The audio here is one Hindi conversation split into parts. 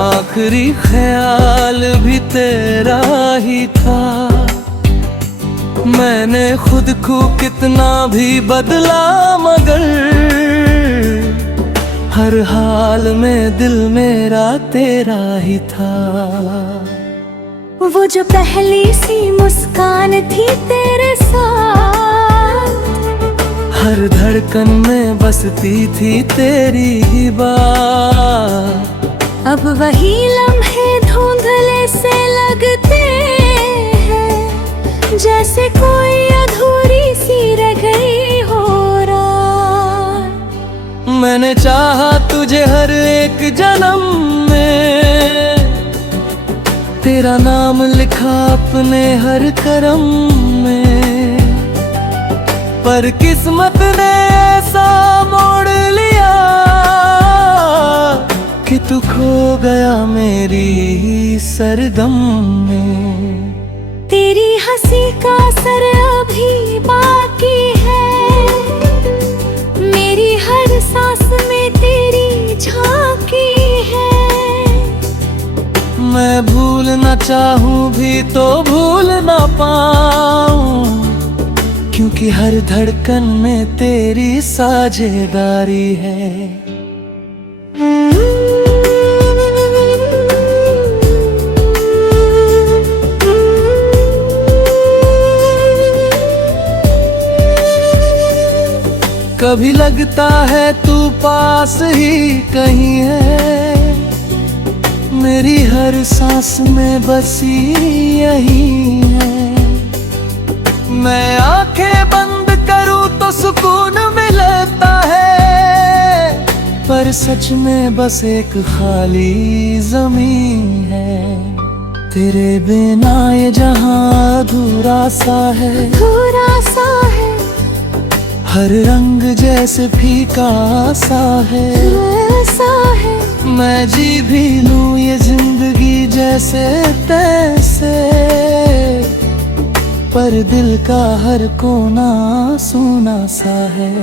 आखिरी ख्याल भी तेरा ही था। मैंने खुद को कितना भी बदला मगर हर हाल में दिल मेरा तेरा ही था। वो जो पहली सी मुस्कान थी तेरे साथ, हर धड़कन में बसती थी तेरी ही बात। अब वही लम्हे धुंधले से लगते हैं, जैसे कोई अधूरी सी रह गई हो रात। मैंने चाहा तुझे हर एक जन्म में, तेरा नाम लिखा अपने हर करम में, पर किस्मत ने ऐसा मोड़ लिया कि तू खो गया मेरी सरगम में। तेरी हंसी का असर अभी बाकी है, मेरी हर सांस में तेरी झांकी है। मैं भूलना चाहूं भी तो भूल ना पाऊं, क्योंकि हर धड़कन में तेरी साझेदारी है। कभी लगता है तू पास ही कहीं है, मेरी हर सांस में बसी यही है। मैं आंखें बंद करूं तो सुकून मिलता है, पर सच में बस एक खाली ज़मीन है। तेरे बिना ये जहां अधूरा सा है, अधूरा सा है, हर रंग जैसे फीका सा है, ऐसा है। मैं जी भी लूं ये जिंदगी जैसे तैसे, पर दिल का हर कोना सुना सा है।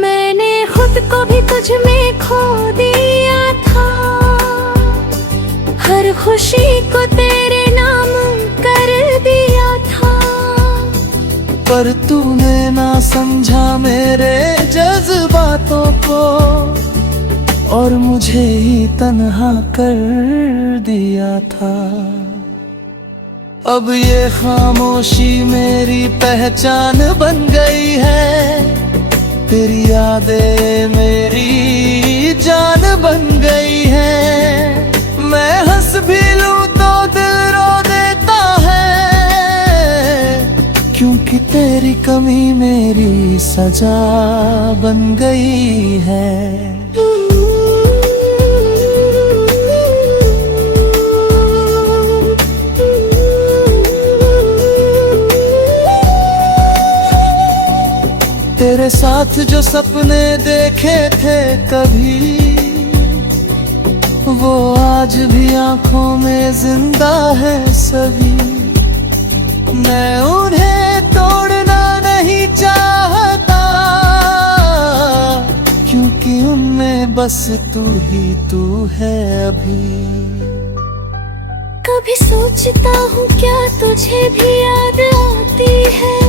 मैंने खुद को भी तुझ में खो दिया था, हर खुशी को तेरे नाम कर दिया था, पर तूने ना समझा मेरे जज्बातों को, और मुझे ही तन्हा कर दिया था। अब ये खामोशी मेरी पहचान बन गई है, तेरी यादें मेरी जान बन गई है। मैं हंस भी लूं तो दिल रो देता है, क्योंकि तेरी कमी मेरी सजा बन गई है। तेरे साथ जो सपने देखे थे कभी, वो आज भी आंखों में जिंदा है सभी। मैं उन्हें तोड़ना नहीं चाहता, क्योंकि उनमें बस तू ही तू है अभी। कभी सोचता हूँ क्या तुझे भी याद आती है,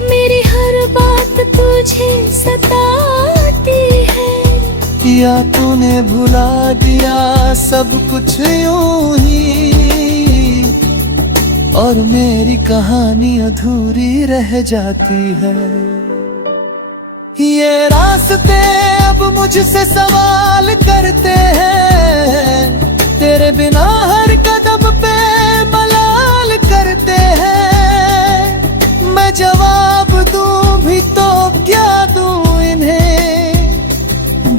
मेरी हर बात तुझे सताती है, या तूने भुला दिया सब कुछ यूं ही, और मेरी कहानी अधूरी रह जाती है। ये रास्ते अब मुझसे सवाल करते हैं, तेरे बिना हर कदम पे मलाल करते हैं। मैं जवाब दूं भी तो क्या दूं इन्हें,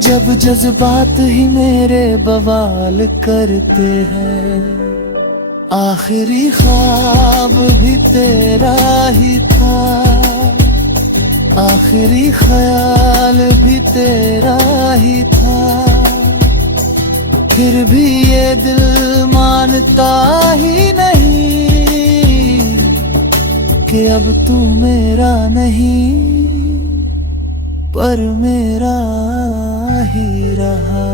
जब जज्बात ही मेरे बवाल करते हैं। आखिरी ख्वाब भी तेरा ही था, आखिरी ख्याल भी तेरा ही था, फिर भी ये दिल मानता ही नहीं कि अब तू मेरा नहीं पर मेरा ही रहा।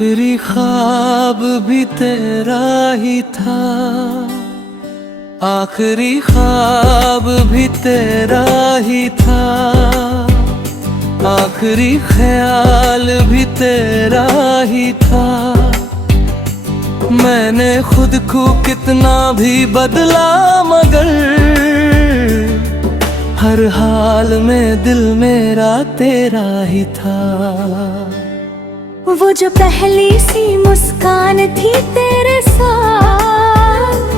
आखिरी ख्वाब भी तेरा ही था, आखिरी ख्वाब भी तेरा ही था, आखिरी ख्याल भी तेरा ही था। मैंने खुद को कितना भी बदला मगर हर हाल में दिल मेरा तेरा ही था। वो जो पहली सी मुस्कान थी तेरे साथ,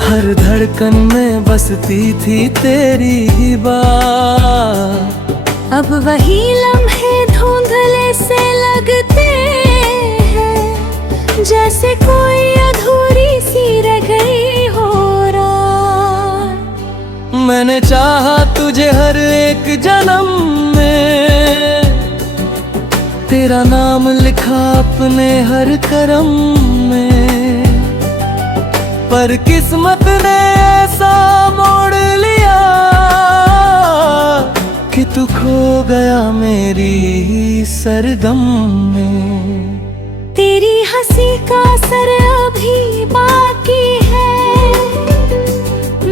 हर धड़कन में बसती थी तेरी ही बात। अब वही लम्हे धुंधले से लगते हैं, जैसे कोई अधूरी सी रह गई हो रात। मैंने चाहा तुझे हर एक जन्म में, तेरा नाम लिखा अपने हर करम में, पर किस्मत ने ऐसा मोड़ लिया कि तू खो गया मेरी सरगम में। तेरी हंसी का असर अभी बाकी है,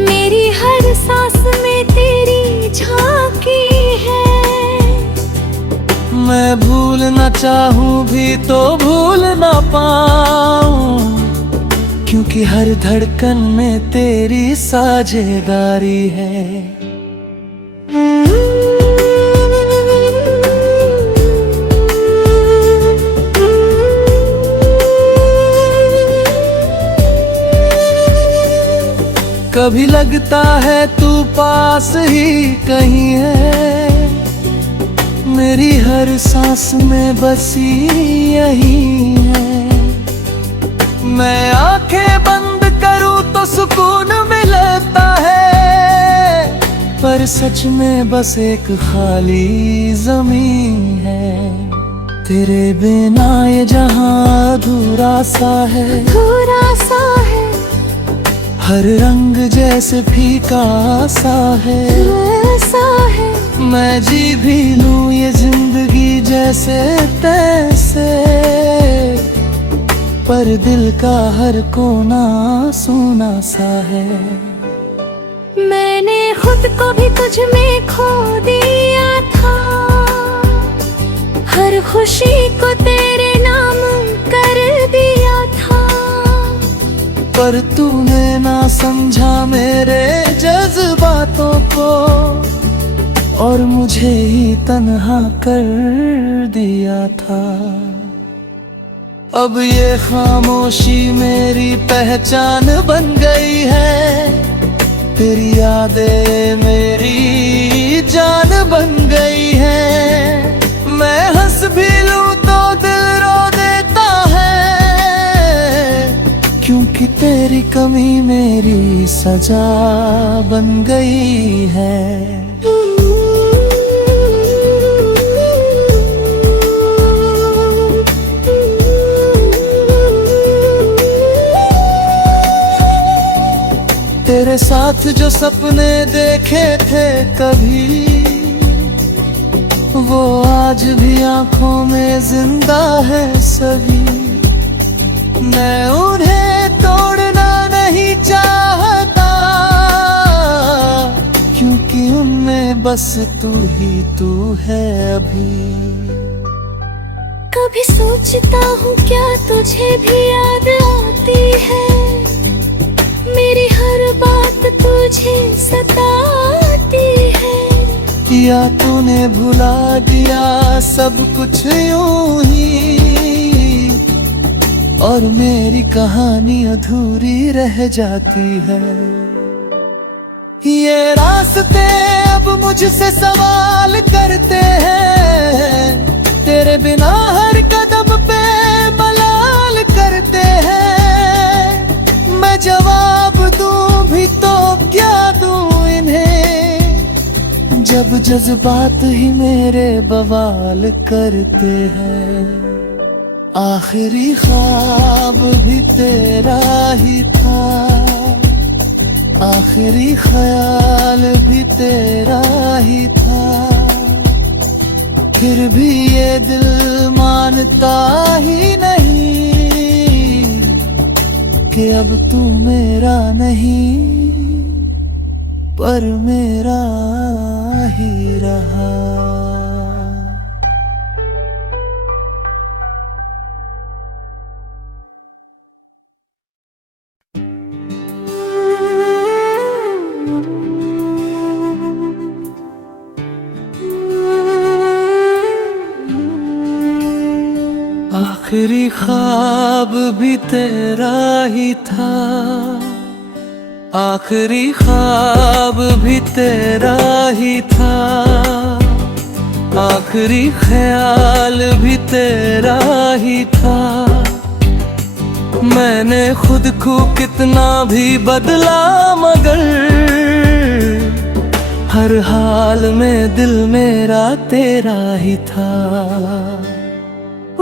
मेरी हर सांस में तेरी झांकी है। मैं भूलना चाहूं भी तो भूल ना पाऊं, क्योंकि हर धड़कन में तेरी साझेदारी है। कभी लगता है तू पास ही कहीं है, मेरी हर सांस में बसी यही है। मैं आंखें बंद करूं तो सुकून मिलता है, पर सच में बस एक खाली ज़मीन है। तेरे बिना ये जहां अधूरा सा है, अधूरा सा है, हर रंग जैसे फीका सा है, ऐसा है। मैं जी भी लूं ये जिंदगी जैसे तैसे, पर दिल का हर कोना सुना सा है। मैंने खुद को भी तुझ में खो दिया था, हर खुशी को तेरे नाम कर दिया था, पर तूने ना समझा मेरे जज्बातों को, और मुझे ही तन्हा कर दिया था। अब ये खामोशी मेरी पहचान बन गई है, तेरी यादें मेरी जान बन गई है। मैं हंस भी लूं तो दिल रो देता है, क्योंकि तेरी कमी मेरी सजा बन गई है। तेरे साथ जो सपने देखे थे कभी, वो आज भी आंखों में जिंदा है सभी। मैं उन्हें तोड़ना नहीं चाहता, क्योंकि उनमें बस तू ही तू है अभी। कभी सोचता हूँ क्या तुझे भी याद आती है, मेरी हर बात तुझे सताती है, या तूने भुला दिया सब कुछ यूं ही, और मेरी कहानी अधूरी रह जाती है। ये रास्ते अब मुझसे सवाल करते हैं, तेरे बिना हर कदम पे मलाल करते हैं। मैं जवाब दूं भी तो क्या दूं इन्हें, जब जज्बात ही मेरे बवाल करते हैं। आखिरी ख्वाब भी तेरा ही था, आखिरी ख्याल भी तेरा ही था, फिर भी ये दिल मानता ही नहीं कि अब तू मेरा नहीं पर मेरा ही रहा। आखिरी ख्वाब भी तेरा ही था, आखिरी ख्वाब भी तेरा ही था, आखिरी ख्याल भी तेरा ही था। मैंने खुद को कितना भी बदला मगर हर हाल में दिल मेरा तेरा ही था।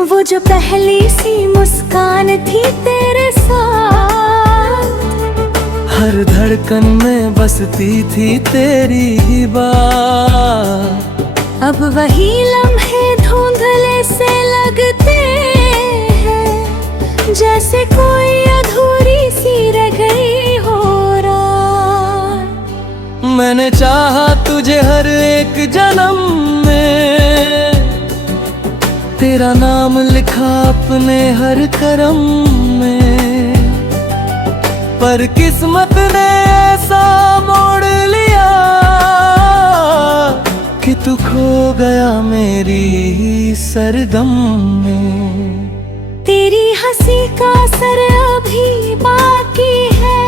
वो जो पहली सी मुस्कान थी तेरे साथ, हर धड़कन में बसती थी तेरी ही बात। अब वही लम्हे धुंधले से लगते हैं, जैसे कोई अधूरी सी रह गई हो रात। मैंने चाहा तुझे हर एक जन्म में, तेरा नाम लिखा अपने हर करम में, पर किस्मत ने ऐसा मोड़ लिया कि तू खो गया मेरी सरगम में। तेरी हंसी का असर अभी बाकी है,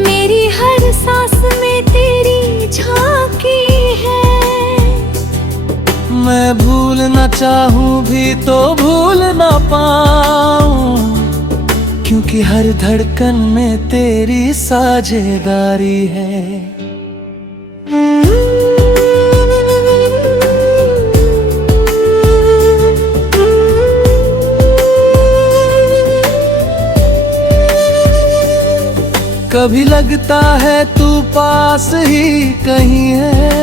मेरी हर सांस में तेरी झांकी है। मैं भूलना चाहूं भी तो भूल ना पाऊं, क्योंकि हर धड़कन में तेरी साझेदारी है। कभी लगता है तू पास ही कहीं है,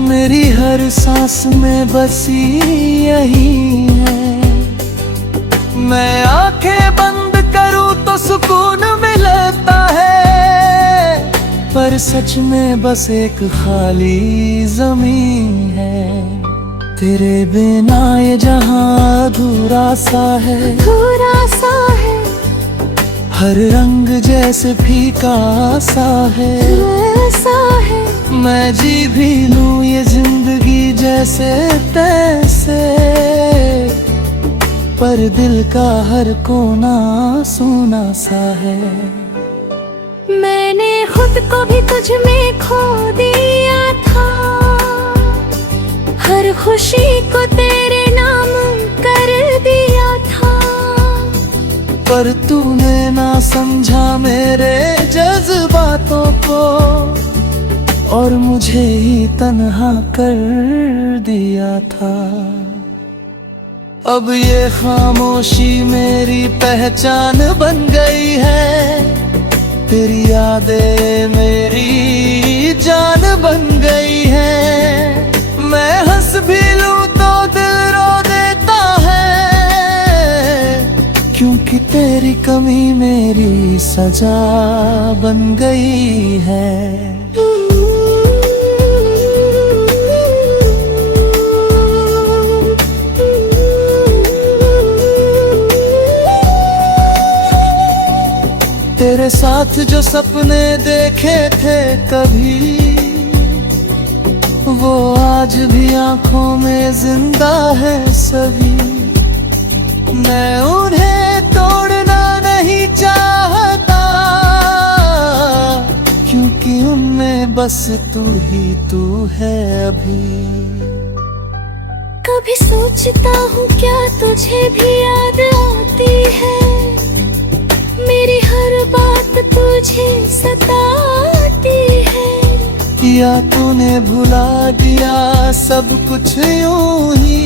मेरी हर सांस में बसी यही है। मैं आंखें बंद करूं तो सुकून मिलता है, पर सच में बस एक खाली ज़मीन है। तेरे बिना ये जहां अधूरा सा है, अधूरा सा है, हर रंग जैसे फीका सा है, ऐसा है। मैं जी भी लूं ये जिंदगी जैसे तैसे, पर दिल का हर कोना सुना सा है। मैंने खुद को भी तुझ में खो दिया था, हर खुशी को तेरे नाम कर दिया था, पर तूने ना समझा मेरे जज्बातों को और मुझे ही तन्हा कर दिया था। अब ये खामोशी मेरी पहचान बन गई है, तेरी यादें मेरी जान बन गई है। मैं हंस भी लूं तो दिल रो देता है, क्योंकि तेरी कमी मेरी सजा बन गई है। तेरे साथ जो सपने देखे थे कभी, वो आज भी आंखों में जिंदा है सभी। मैं उन्हें तोड़ना नहीं चाहता, क्योंकि उनमें बस तू ही तू है अभी। कभी सोचता हूँ क्या तुझे भी याद आती है, मेरी हर बात तुझे सताती है। या तूने भुला दिया सब कुछ यूं ही,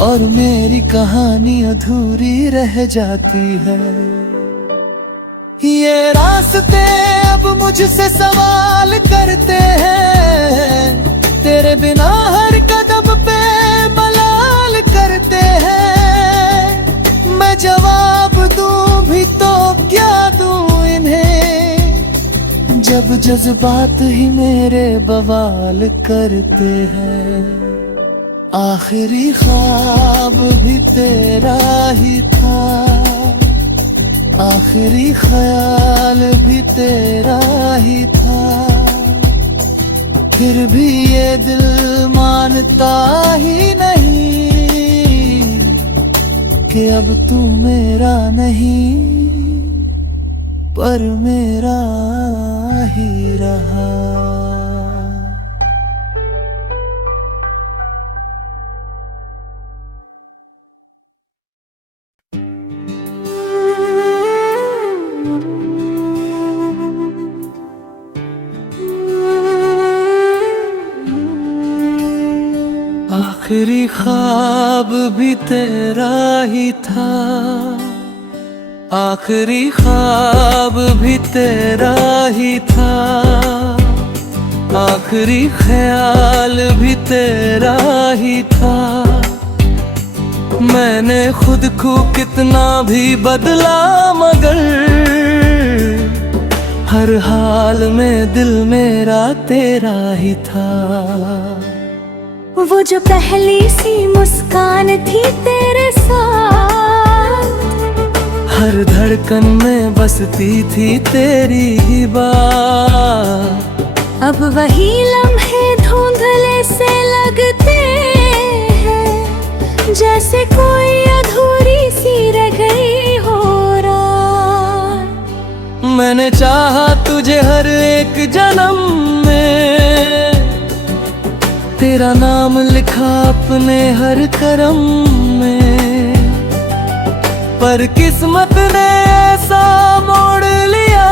और मेरी कहानी अधूरी रह जाती है। ये रास्ते अब मुझसे सवाल करते हैं, जज्बात ही मेरे बवाल करते हैं। आखिरी ख्वाब भी तेरा ही था, आखिरी ख्याल भी तेरा ही था। फिर भी ये दिल मानता ही नहीं कि अब तू मेरा नहीं पर मेरा ही रहा। आखिरी ख्वाब भी तेरा ही था, आखिरी ख्वाब भी तेरा ही था। आखिरी ख्याल भी तेरा ही था। मैंने खुद को कितना भी बदला मगर हर हाल में दिल मेरा तेरा ही था। वो जो पहली सी मुस्कान थी तेरे साथ, हर धड़कन में बसती थी तेरी ही बात। अब वही लम्हे धुंधले से लगते हैं, जैसे कोई अधूरी सी रह गई हो रात। मैंने चाहा तुझे हर एक जन्म में, तेरा नाम लिखा अपने हर करम में। पर किस्मत ने ऐसा मोड़ लिया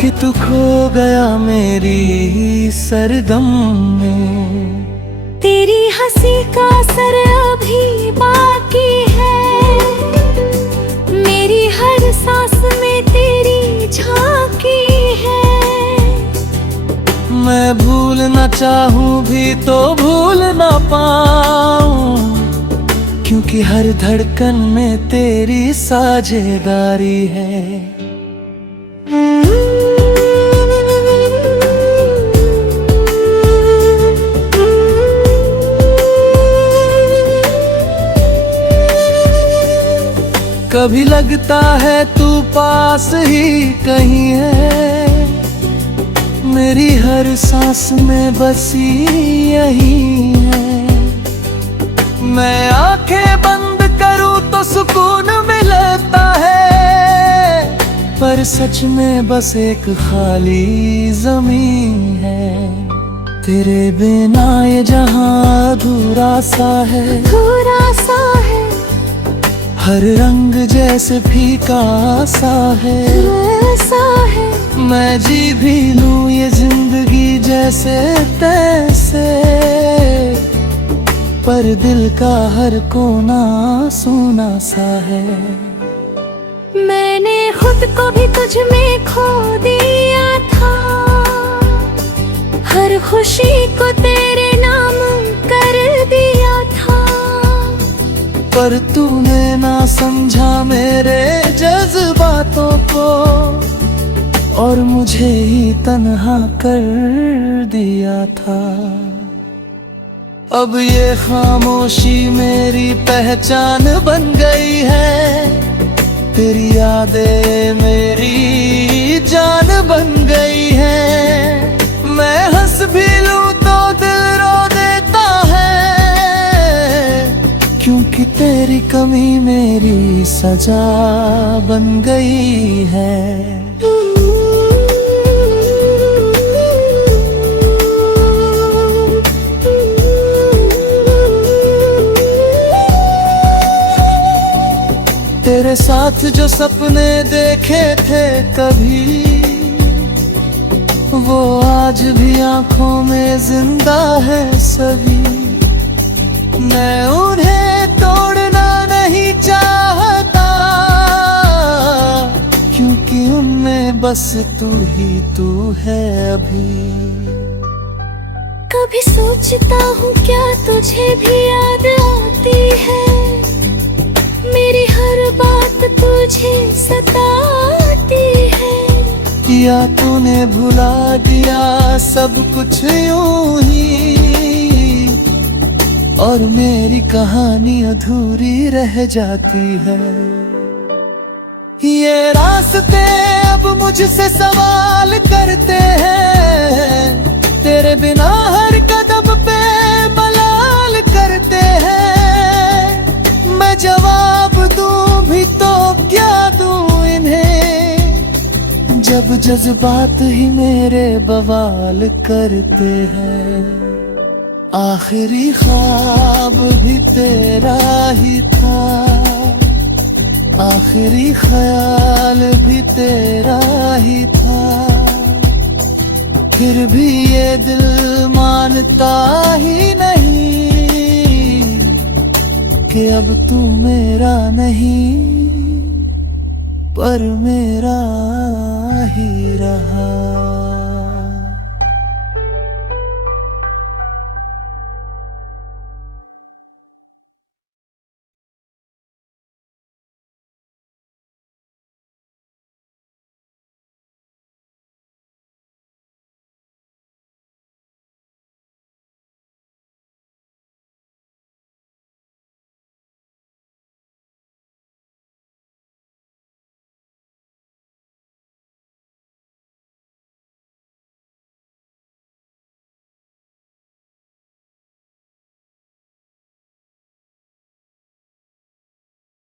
कि तू खो गया मेरी सरगम में। तेरी हंसी का असर अभी बाकी है, मेरी हर सांस में तेरी झांकी है। मैं भूलना चाहूं भी तो भूल ना पाऊं, क्योंकि हर धड़कन में तेरी साझेदारी है। कभी लगता है तू पास ही कहीं है, मेरी हर सांस में बसी यही है। मैं आंखें बंद करूं तो सुकून मिलता है, पर सच में बस एक खाली ज़मीन है। तेरे बिना ये जहां अधूरा सा है, अधूरा सा है। हर रंग जैसे फीका सा है, ऐसा है। मैं जी भी लूं ये जिंदगी जैसे तैसे, पर दिल का हर कोना सुना सा है। मैंने खुद को भी तुझ में खो दिया था, हर खुशी को तेरे नाम कर दिया था। पर तूने ना समझा मेरे जज्बातों को, और मुझे ही तन्हा कर दिया था। अब ये खामोशी मेरी पहचान बन गई है, तेरी यादें मेरी जान बन गई है। मैं हंस भी लूं तो दिल रो देता है, क्योंकि तेरी कमी मेरी सजा बन गई है। तेरे साथ जो सपने देखे थे कभी, वो आज भी आंखों में जिंदा है सभी। मैं उन्हें तोड़ना नहीं चाहता, क्योंकि उनमें बस तू ही तू है अभी। कभी सोचता हूँ क्या तुझे भी याद आती है, मेरी हर बात तुझे सताती है। किया तूने भुला दिया सब कुछ यूं ही, और मेरी कहानी अधूरी रह जाती है। ये रास्ते अब मुझसे सवाल करते हैं, तेरे बिना हर कदम पे मलाल करते हैं। मैं जवाब दूं भी तो क्या दूं इन्हें, जब जज्बात ही मेरे बवाल करते हैं। आखिरी ख्वाब भी तेरा ही था, आखिरी ख्याल भी तेरा ही था, फिर भी ये दिल मानता ही नहीं कि अब तू मेरा नहीं पर मेरा ही रहा।